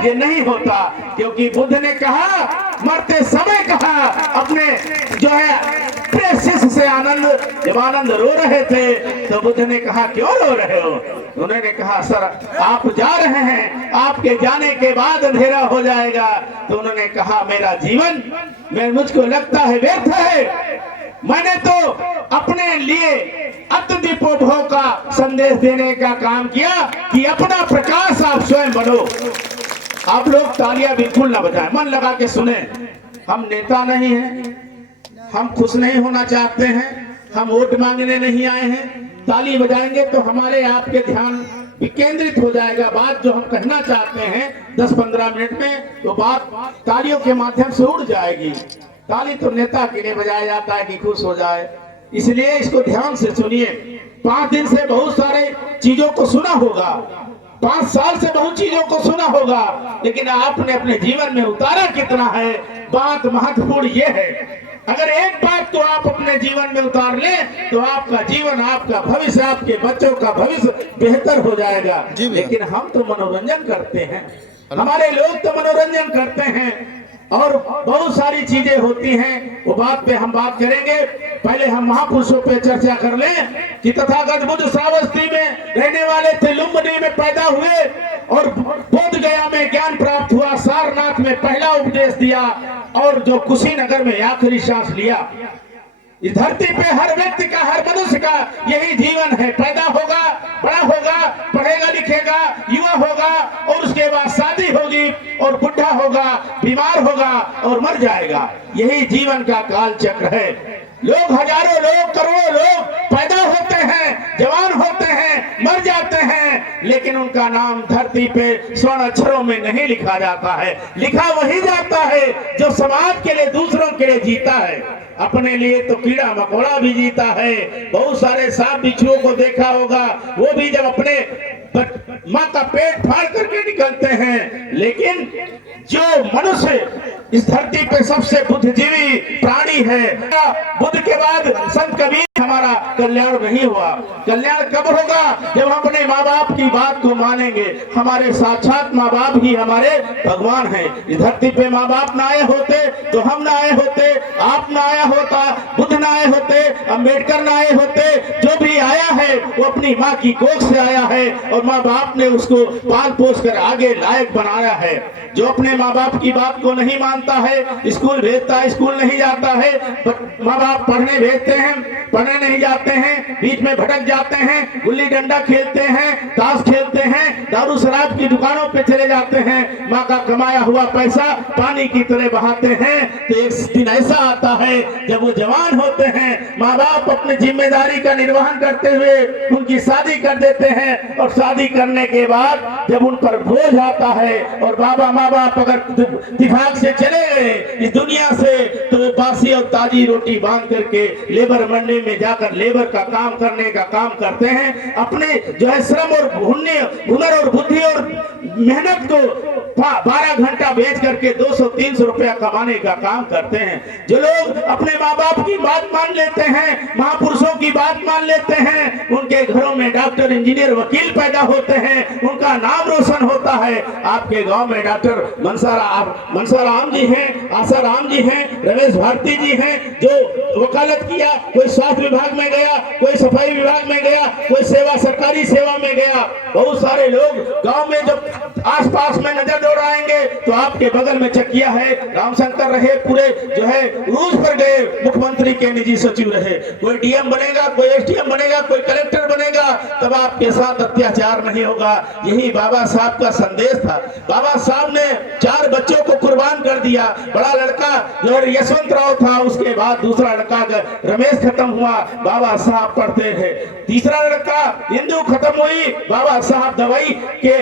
ये नहीं होता, क्योंकि बुद्ध ने कहा, मरते समय कहा अपने जो है प्रिय शिष्य से आनंद, जब आनंद रो रहे थे तो बुद्ध ने कहा क्यों रो रहे हो? उन्होंने कहा सर आप जा रहे हैं, आपके जाने के बाद अंधेरा हो जाएगा। तो उन्होंने कहा मेरा जीवन मुझको लगता है व्यर्थ है, मैंने तो अपने लिए अत्यधिकोपभोग का संदेश देने का काम किया कि अपना प्रकाश आप स्वयं बनो। आप लोग तालियां बिल्कुल ना बजाएं, मन लगा के सुने। हम नेता नहीं हैं, हम खुश नहीं होना चाहते हैं, हम वोट मांगने नहीं आए हैं। ताली बजाएंगे तो हमारे आपके ध्यान विकेंद्रित हो जाएगा। बात जो हम कहना चाहते हैं 10-15 मिनट में, तो बात तालियों के माध्यम से उड़ जाएगी। ताली तो नेता के लिए बजाया जाता है कि खुश हो जाए, इसलिए इसको ध्यान से सुनिए। 5 दिन से बहुत सारे चीजों को सुना होगा, 5 साल से बहुत चीजों को सुना होगा, लेकिन आपने अपने जीवन में उतारा कितना है? बात महत्वपूर्ण ये है, अगर एक बात को आप अपने जीवन में उतार लें तो आपका जीवन, आपका भविष्य, आपके बच्चों का भविष्य बेहतर हो जाएगा। लेकिन हम तो मनोरंजन करते हैं, हमारे लोग तो मनोरंजन करते हैं और बहुत सारी चीजें होती हैं, वो बात पे हम बात करेंगे। पहले हम महापुरुषों पे चर्चा कर लें कि तथागत बुद्ध श्रावस्ती में रहने वाले थे, लुम्बिनी में पैदा हुए और बोध गया में ज्ञान प्राप्त हुआ, सारनाथ में पहला उपदेश दिया और जो कुशीनगर में आखिरी सांस लिया। इस धरती पे हर व्यक्ति का, हर मनुष्य का यही जीवन है, पैदा होगा, बड़ा होगा, पढ़ेगा लिखेगा, युवा होगा और उसके बाद शादी होगी और बुढ़ा होगा, बीमार होगा और मर जाएगा। यही जीवन का काल चक्र है। लोग हजारों लोग, करोड़ों लोग पैदा होते हैं, जवान होते हैं, मर जाते हैं, लेकिन उनका नाम धरती पे स्वर्ण अक्षरों में नहीं लिखा जाता है। लिखा वही जाता है जो समाज के लिए, दूसरों के लिए जीता है। अपने लिए तो कीड़ा मकोड़ा भी जीता है। बहुत सारे सांप बिच्छुओं को देखा होगा, वो भी जब अपने माँ का पेट फाड़ करके निकलते हैं। लेकिन जो मनुष्य इस धरती पे सबसे बुद्धिजीवी प्राणी है, बुद्ध के बाद संत कबीर, हमारा कल्याण नहीं हुआ। कल्याण कब होगा? जब हम अपने माँ बाप की बात को मानेंगे। हमारे साक्षात माँ बाप ही हमारे भगवान हैं। इस धरती पे माँ बाप ना आए होते तो हम ना आए होते, आप ना आया होता, बुद्ध ना आए होते, अम्बेडकर ना आए होते। जो भी आया है वो अपनी माँ की कोख से आया है और माँ बाप ने उसको पाल पोस कर आगे लायक बनाया है। जो अपने माँ बाप की बात को नहीं मानता है, स्कूल भेजता है, स्कूल नहीं जाता है, माँ बाप पढ़ने भेजते हैं, पढ़ने नहीं जाते हैं, बीच में भटक जाते हैं, गुल्ली डंडा खेलते हैं, ताश खेलते हैं, दारू शराब की दुकानों पे चले जाते हैं, माँ का कमाया हुआ पैसा पानी की तरह बहाते हैं। तो एक दिन ऐसा आता है जब वो जवान होते हैं, माँ बाप अपनी जिम्मेदारी का निर्वहन करते हुए उनकी शादी कर देते हैं और शादी करने के बाद जब उन पर बोझ आता है और बाबा माँ बाप अगर दिमाग से चले गए इस दुनिया से, तो वो बासी और ताजी रोटी बांध करके लेबर मंडी में जाकर लेबर का काम करने का काम करते हैं। अपने जो है श्रम और हुनर और बुद्धि और मेहनत को 12 घंटा बेच करके 200-300 रुपया कमाने का काम करते हैं। जो लोग अपने माँ बाप की बात मान लेते हैं, महापुरुषों की बात मान लेते हैं, उनके घरों में डॉक्टर, इंजीनियर, वकील पैदा होते हैं, उनका नाम रोशन होता है। आपके गांव में डॉक्टर मनसाराम जी हैं, आसाराम जी हैं, रमेश भारती जी हैं, जो वकालत किया, कोई स्वास्थ्य विभाग में गया, कोई सफाई विभाग में गया, कोई सरकारी सेवा में गया। बहुत सारे लोग गांव में जब आसपास में नजर दौड़ाएंगे तो आपके बगल में चकिया है, रामशंकर रहे, पूरे जो है रूस पर गए, मुख्यमंत्री के निजी सचिव रहे, कोई डीएम बनेगा, कोई एसडीएम बनेगा, कोई कलेक्टर बनेगा, तब आपके साथ अत्याचार नहीं होगा। यही बाबा साहब का संदेश था। बाबा साहब ने 4 बच्चों को कुर्बान कर दिया। बड़ा लड़का जो यशवंत राव था, उसके बाद दूसरा लड़का रमेश खत्म हुआ, बाबा साहब पढ़ते थे। तीसरा लड़का हिंदू खत्म हुई, बाबा साहब दवाई के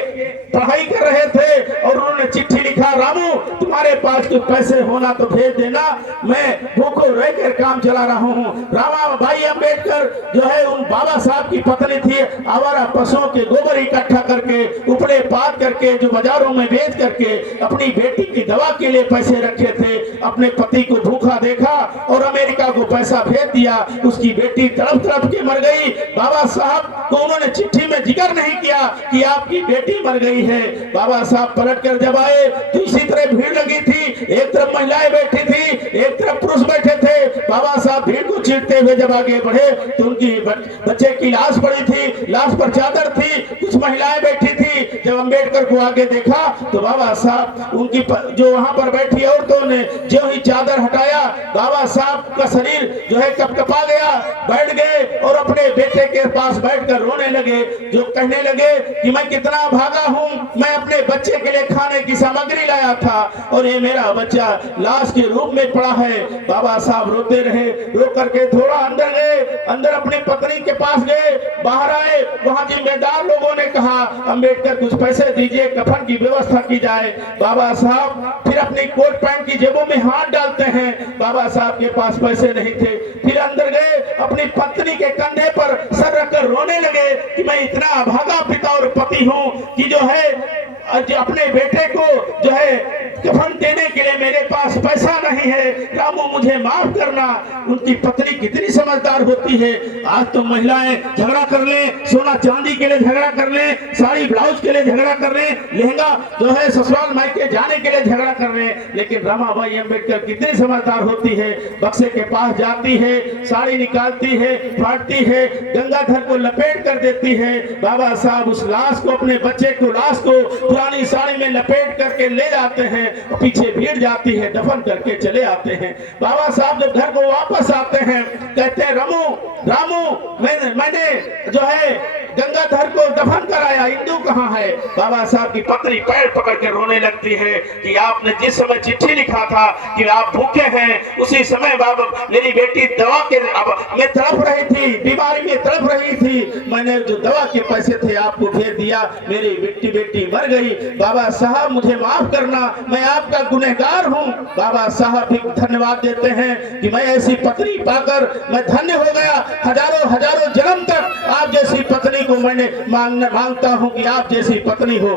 पढ़ाई कर रहे थे और उन्होंने चिट्ठी लिखा, रामू तुम्हारे तुम्हारे पास कुछ पैसे होना तो भेज देना, मैं भूखो रहकर काम चला रहा हूँ। रामा भाई अम्बेडकर जो है उन बाबा साहब की पत्नी थी, आवारा पशुओं के गोबर इकट्ठा करके उपड़े पात करके जो बाजारों में बेच करके अपनी बेटी की दवा के लिए पैसे रखे थे। अपने पति को भूखा देखा और अमेरिका को पैसा भेज दिया, उसकी बेटी तड़प तड़प के मर गई। बाबा साहब को उन्होंने चिट्ठी में जिक्र नहीं किया कि आपकी बेटी मर गई है। बाबा साहब पलट कर जब आए तो इसी तरह भीड़ लगी थी, एक तरफ महिलाएं बैठी थी, एक तरफ पुरुष बैठे थे। बाबा साहब भीड़ को चीरते हुए जब आगे बढ़े तो उनकी बच्चे की लाश पड़ी थी, लाश पर चादर थी, कुछ महिलाएं बैठी थी। जब अम्बेडकर को आगे देखा तो बाबा साहब उनकी जो वहां पर बैठी औरतों ने जो ही चादर हटाया, बाबा साहब का शरीर जो है कपकपा गया, बैठ गए और अपने बेटे के पास बैठकर रोने लगे, जो कहने लगे कि मैं कितना भागा हूँ, मैं अपने बच्चे के लिए खाने की सामग्री लाया था और ये मेरा बच्चा लाश के रूप में पड़ा है। बाबा साहब रोते रहे, रो करके थोड़ा अंदर गए, अंदर अपनी पत्नी के पास गए, बाहर आए, वहां जिम्मेदार लोगों ने कहा अम्बेडकर कुछ पैसे दीजिए, कफन की व्यवस्था की जाए। बाबा साहब फिर अपनी कोट पैंट की जेबों में हाथ डालते हैं, बाबा साहब के पास पैसे नहीं थे। फिर अंदर गए, अपनी पत्नी के कंधे पर सर रखकर रोने लगे कि मैं इतना अभागा पिता और पति हूँ कि जो है अपने बेटे को जो है कफन देने के लिए मेरे पास पैसा नहीं है, रामू मुझे माफ करना। उनकी पत्नी कितनी समझदार होती है। आज तो महिलाएं झगड़ा कर ले, सोना चांदी के लिए झगड़ा कर ले, साड़ी ब्लाउज के लिए झगड़ा कर ले, लहंगा जो है ससुराल मायके जाने के लिए झगड़ा कर रहे हैं, लेकिन रमाबाई अम्बेडकर कितनी समझदार होती है। बक्से के पास जाती है, साड़ी निकालती है, फाड़ती है, गंगाधर को लपेट कर देती है। बाबा साहब उस लाश को, अपने बच्चे को लाश को पुरानी साड़ी में लपेट करके ले जाते हैं, पीछे भीड़ जाती है, दफन करके चले आते हैं। बाबा साहब जब घर को वापस आते हैं कहते हैं रामू मैंने जो है गंगाधर को दफन कराया, इंदू कहाँ है। बाबा साहब की पत्नी पैर पकड़ के रोने लगती है कि आपने जिस समय चिट्ठी लिखा था कि आप भूखे हैं, उसी समय बाबा मेरी बेटी दवा के में तड़प रही थी, बीमारी में तड़प रही थी, मैंने जो दवा के पैसे थे आपको भेज दिया, मेरी बेटी मर गई। बाबा साहब मुझे माफ करना, मैं आपका गुनहगार हूँ। बाबा साहब भी धन्यवाद देते हैं कि मैं ऐसी पत्नी पाकर मैं धन्य हो गया, हजारों जन्म तक आप जैसी पत्नी को मैंने मांगता हूं कि आप जैसी पत्नी हो।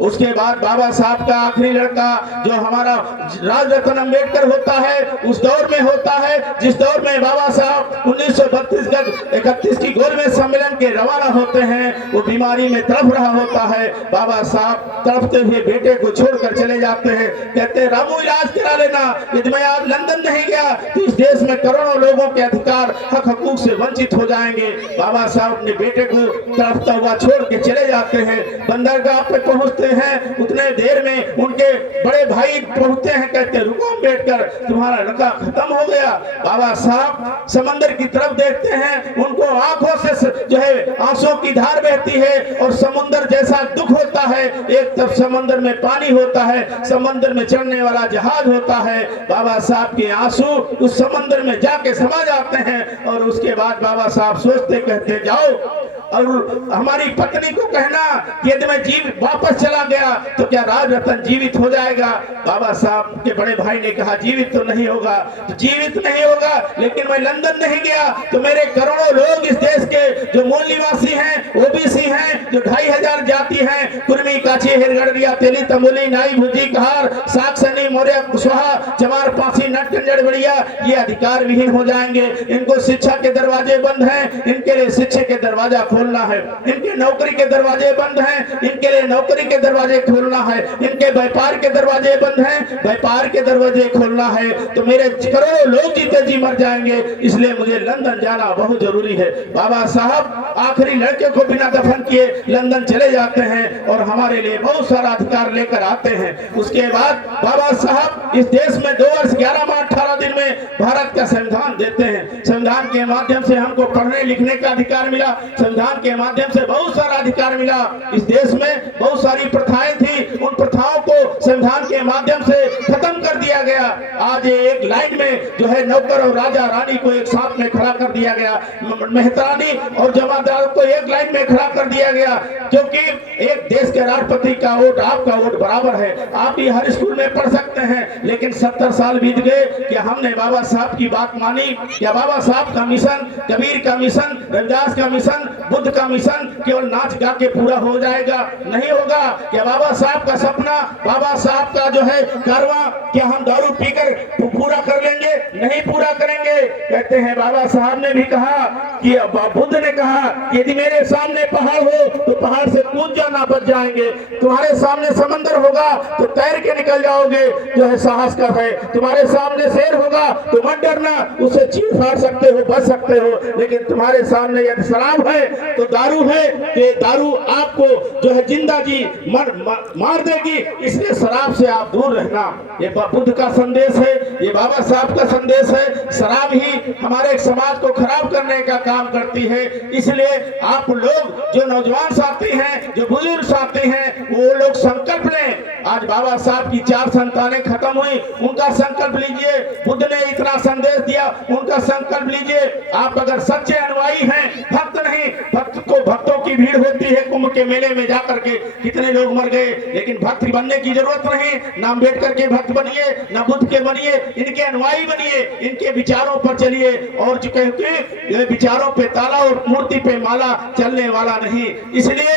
उसके बाद बाबा साहब का आखिरी लड़का जो हमारा राज रतन अम्बेडकर होता है, उस दौर में होता है जिस दौर में बाबा साहब 1932-31 की गोलमेज सम्मेलन के रवाना होते हैं, वो बीमारी में तड़प रहा होता है। बाबा साहब तड़पते हुए बेटे को छोड़कर चले जाते हैं, कहते हैं रामू इलाज करा लेना, यदि मैं आज लंदन नहीं गया तो इस देश में करोड़ों लोगों के अधिकार हक हकूक से वंचित हो जाएंगे। बाबा साहब अपने बेटे को तड़पता हुआ छोड़ के चले जाते हैं। बंदरगाह पे पहुंचते हैं, उतने देर में उनके बड़े भाई पहुंचते हैं, कहते हैं रुको अम्बेडकर तुम्हारा लड़का खत्म हो गया। बाबा साहब समंदर की तरफ देखते हैं, उनको आंखों से जो है आंसू की धार बहती है और समुद्र जैसा दुख होता है। एक तरफ समंदर में पानी होता है, समंदर में चढ़ने वाला जहाज होता है। बाबा साहब के आंसू उस समंदर में जाके समा जाते हैं और उसके बाद बाबा साहब सोचते, कहते जाओ और हमारी पत्नी को कहना कि यदि मैं वापस चला गया तो क्या राज रतन जीवित हो जाएगा। बाबा साहब के बड़े भाई ने कहा जीवित तो नहीं होगा, तो जीवित नहीं होगा, लेकिन मैं लंदन नहीं गया तो मेरे करोड़ों लोग इस देश के जो मूल निवासी हैं, ओबीसी हैं, जो 2500 जाति हैं, कुर्मी, काछी, हिरगड़िया, तेली, तंबोली, नाई, भुजी, कहार, साक्षनी, मौर्य, कुशवाहा, चमार, पासी, नटकंजड़, बढ़िया, ये अधिकार विहीन हो जाएंगे। इनको शिक्षा के दरवाजे बंद हैं, इनके लिए शिक्षा के दरवाजा खोलना है, इनके नौकरी के दरवाजे बंद हैं, इनके लिए नौकरी के दरवाजे खोलना है, इनके व्यापार के दरवाजे बंद हैं, व्यापार के दरवाजे खोलना है, तो मेरे करोड़ों लोग जीते जी मर जाएंगे, इसलिए मुझे लंदन जाना बहुत जरूरी है। बाबा साहब आखिरी लड़के को बिना दफन किए लंदन चले जाते हैं और हमारे लिए बहुत सारा अधिकार लेकर आते हैं। उसके बाद बाबा साहब इस देश में 2 वर्ष 11 माह 18 दिन में भारत का संविधान देते हैं। संविधान के माध्यम से हमको पढ़ने लिखने का अधिकार मिला, संविधान के माध्यम से बहुत सारा अधिकार मिला। इस देश में बहुत सारी प्रथाएं थी, उन प्रथाओं को संविधान के माध्यम से खत्म कर दिया गया। आज 1 लाइन में जो है नौकर और राजा रानी को एक साथ में खड़ा कर दिया गया, मेहतरानी और जमादार को एक लाइन में खड़ा कर दिया गया, क्योंकि एक देश के राष्ट्रपति का वोट आपका वोट बराबर है। आप भी हर स्कूल में पढ़ सकते हैं, लेकिन 70 साल बीत गए कि हमने बाबा साहब की बात मानी? क्या बाबा साहब का मिशन, कबीर का मिशन, रविदास का मिशन, बुद्ध का मिशन केवल नाच गा के पूरा हो जाएगा? नहीं होगा। क्या बाबा साहब का सपना, बाबा साहब का जो है कारवां, क्या हम दारू पीकर पूरा कर लेंगे? नहीं पूरा करेंगे। कहते हैं बाबा साहब ने भी कहा कि बुद्ध ने कहा यदि मेरे सामने पहाड़ हो तो पहाड़ से कूद जाना, बच जाएंगे। तुम्हारे सामने समंदर होगा तो तैर के निकल जाओगे, जो है साहस का है। तुम्हारे सामने शेर होगा तो मत डरना, उससे चीर फाड़ सकते हो, बच सकते हो। लेकिन तुम्हारे सामने यदि शराब है तो दारू है, कि दारू आपको जो है जिंदा जी मार देगी, इसलिए शराब से आप दूर रहना। ये बुद्ध का संदेश है, ये बाबा साहब का संदेश है। शराब ही हमारे समाज को खराब करने का काम करती है। इसलिए आप लोग जो नौजवान साथी हैं, जो बुजुर्ग साथी हैं, वो लोग संकल्प लें। आज बाबा साहब की 4 संतानें खत्म हुई, उनका संकल्प लीजिए। बुद्ध ने इतना संदेश दिया, उनका संकल्प लीजिए। आप अगर सच्चे अनुयायी हैं, भक्त नहीं, भक्तों की भीड़ होती है कुंभ के मेले में जाकर के, कितने लोग मर गए। लेकिन भक्त बनने की जरूरत नहीं, ना अम्बेडकर के भक्त बनिए, ना बुद्ध के बनिए, इनके अनुयायी बनिए, इनके विचारों पर चलिए। और जो क्योंकि विचारों पे ताला और मूर्ति पे माला चलने वाला नहीं। इसलिए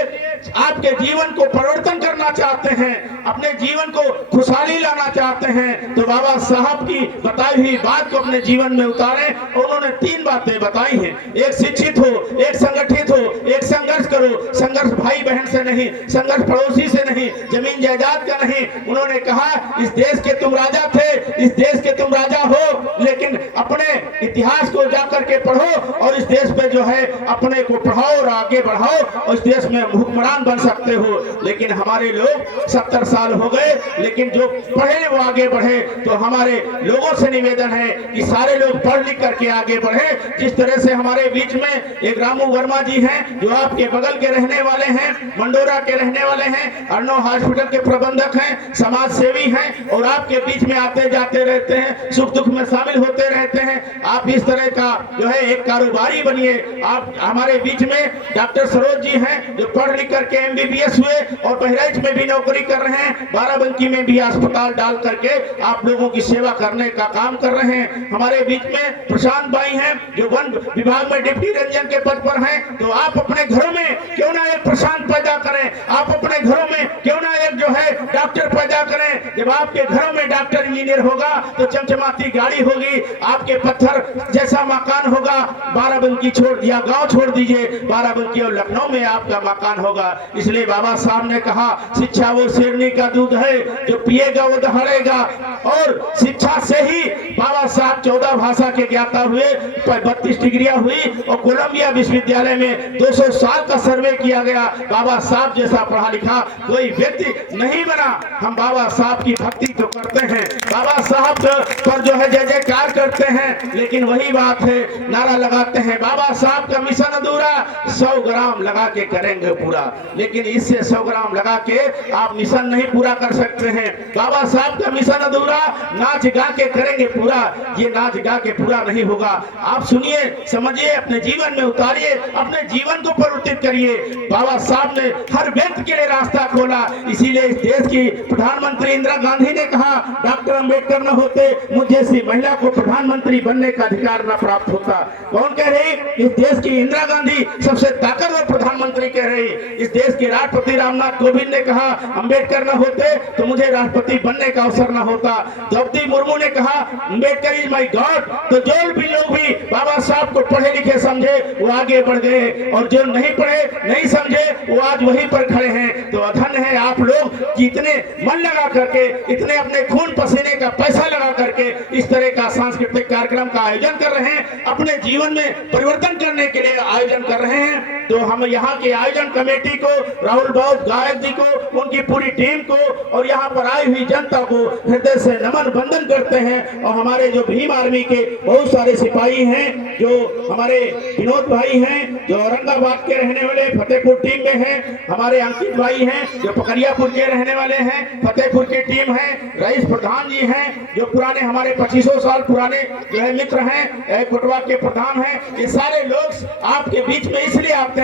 आपके जीवन को परिवर्तन करना चाहते हैं, अपने जीवन को खुशहाली लाना चाहते हैं, तो बाबा साहब की बताई हुई बात को अपने जीवन में उतारें। उन्होंने 3 बातें बताई हैं, एक शिक्षित हो, एक संगठित हो, एक संघर्ष करो। संघर्ष भाई बहन से नहीं, संघर्ष पड़ोसी से नहीं, जमीन जायदाद का नहीं। उन्होंने कहा इस देश के तुम राजा थे, इस देश के तुम राजा हो, लेकिन अपने इतिहास को जाकर के पढ़ो और इस देश पे जो है अपने को पढ़ाओ और आगे बढ़ाओ, और इस देश में हुक्मरान बन सकते हो। लेकिन हमारे लोग 70 साल हो गए, लेकिन जो पढ़े वो आगे बढ़े। तो हमारे लोगों से निवेदन है कि सारे लोग पढ़ लिख करके आगे बढ़े। जिस तरह से हमारे बीच में एक रामू वर्मा जी हैं, जो आपके बगल के रहने वाले हैं, मंडोरा के रहने वाले हैं, अर्नो हॉस्पिटल के प्रबंधक हैं, समाज सेवी हैं, और आपके बीच में आते जाते रहते हैं, सुख दुख में शामिल होते रहते हैं। आप इस तरह का जो है एक कारोबारी बनिए। आप हमारे बीच में डॉक्टर सरोज जी हैं, जो पढ़ लिख करके MBBS हुए और बहराइच में भी नौकरी कर रहे हैं, बाराबंकी में भी अस्पताल डाल करके आप लोगों की सेवा करने का काम कर रहे हैं। हमारे बीच में प्रशांत भाई हैं, जो वन विभाग में डिप्टी रेंजर के पद पर हैं। तो आप अपने घरों में क्यों ना एक प्रशांत पैदा करें, आप अपने घरों में क्यों ना एक जो है डॉक्टर पैदा करें। जब आपके घरों में डॉक्टर इंजीनियर होगा तो चमचमाती गाड़ी होगी, आपके पत्थर जैसा मकान होगा। बाराबंकी छोड़ दिया, गांव छोड़ दीजिए, बाराबंकी और लखनऊ में आपका मकान होगा। इसलिए बाबा साहब ने कहा शिक्षा वो शेरनी का दूध है, जो पिएगा वो दहाड़ेगा। और शिक्षा से ही बाबा साहब 14 भाषा के ज्ञाता हुए, 32 डिग्रियां हुई, और कोलंबिया विश्वविद्यालय में 200 साल का सर्वे किया गया। बाबा साहब जैसा पढ़ा लिखा कोई व्यक्ति नहीं बना। हम बाबा साहब की भक्ति तो करते हैं, बाबा साहब पर जो है जय जयकार करते हैं, लेकिन वही बात है, नारा लगाते हैं बाबा साहब का मिशन अधूरा, 100 ग्राम लगा के करेंगे पूरा। लेकिन इससे 100 ग्राम लगा के आप मिशन नहीं पूरा कर सकते हैं। बाबा साहब का मिशन अधूरा, नाच गा के करेंगे पूरा, ये नाच गा के पूरा नहीं होगा। आप सुनिए, समझिए, अपने जीवन में उतारिए, अपने जीवन को परिवर्तित करिए। बाबा साहब ने हर व्यक्ति के लिए रास्ता खोला। इसीलिए इस देश की प्रधानमंत्री इंदिरा गांधी ने कहा डॉक्टर अंबेडकर न होते मुझ जैसी महिला को प्रधानमंत्री बनने का अधिकार न प्राप्त होता। कौन कह रही? इस देश की इंदिरा गांधी सबसे ताकतवर प्रधानमंत्री कह रही। इस देश के राष्ट्रपति रामनाथ कोविंद ने कहा अंबेडकर न होते तो मुझे राष्ट्रपति बनने का अवसर न होता। द्रौपदी मुर्मू ने कहा अंबेडकर इज माय गॉड। तो जो भी लोग भी बाबा साहब को पढ़े लिखे समझे वो आगे बढ़ गए, और जो नहीं पढ़े नहीं समझे वो आज वहीं पर खड़े हैं। तो धन्य है आप लोग कि इतने मन लगा करके, इतने अपने खून पसीने का पैसा लगा करके इस तरह का सांस्कृतिक कार्यक्रम का आयोजन कर रहे हैं, अपने जीवन में परिवर्तन करने के लिए आयोजन कर रहे हैं। तो हम यहाँ के आयोजन कमेटी को, राहुल बाबू गायक जी को, उनकी पूरी टीम को और यहाँ पर आई हुई जनता को हृदय से नमन बंदन करते हैं। और हमारे जो भीम आर्मी के बहुत सारे सिपाही हैं, जो हमारे विनोद भाई हैं, जो औरंगाबाद के रहने वाले फतेहपुर टीम में हैं, हमारे अंकित भाई हैं जो पकरियापुर के रहने वाले हैं, फतेहपुर की टीम रहीम हैं, रईस प्रधान जी हैं, जो पुराने हमारे 2500 साल पुराने जो है मित्र हैं, कोटवा के प्रधान हैं। ये सारे लोग आपके बीच में इसलिए आते हैं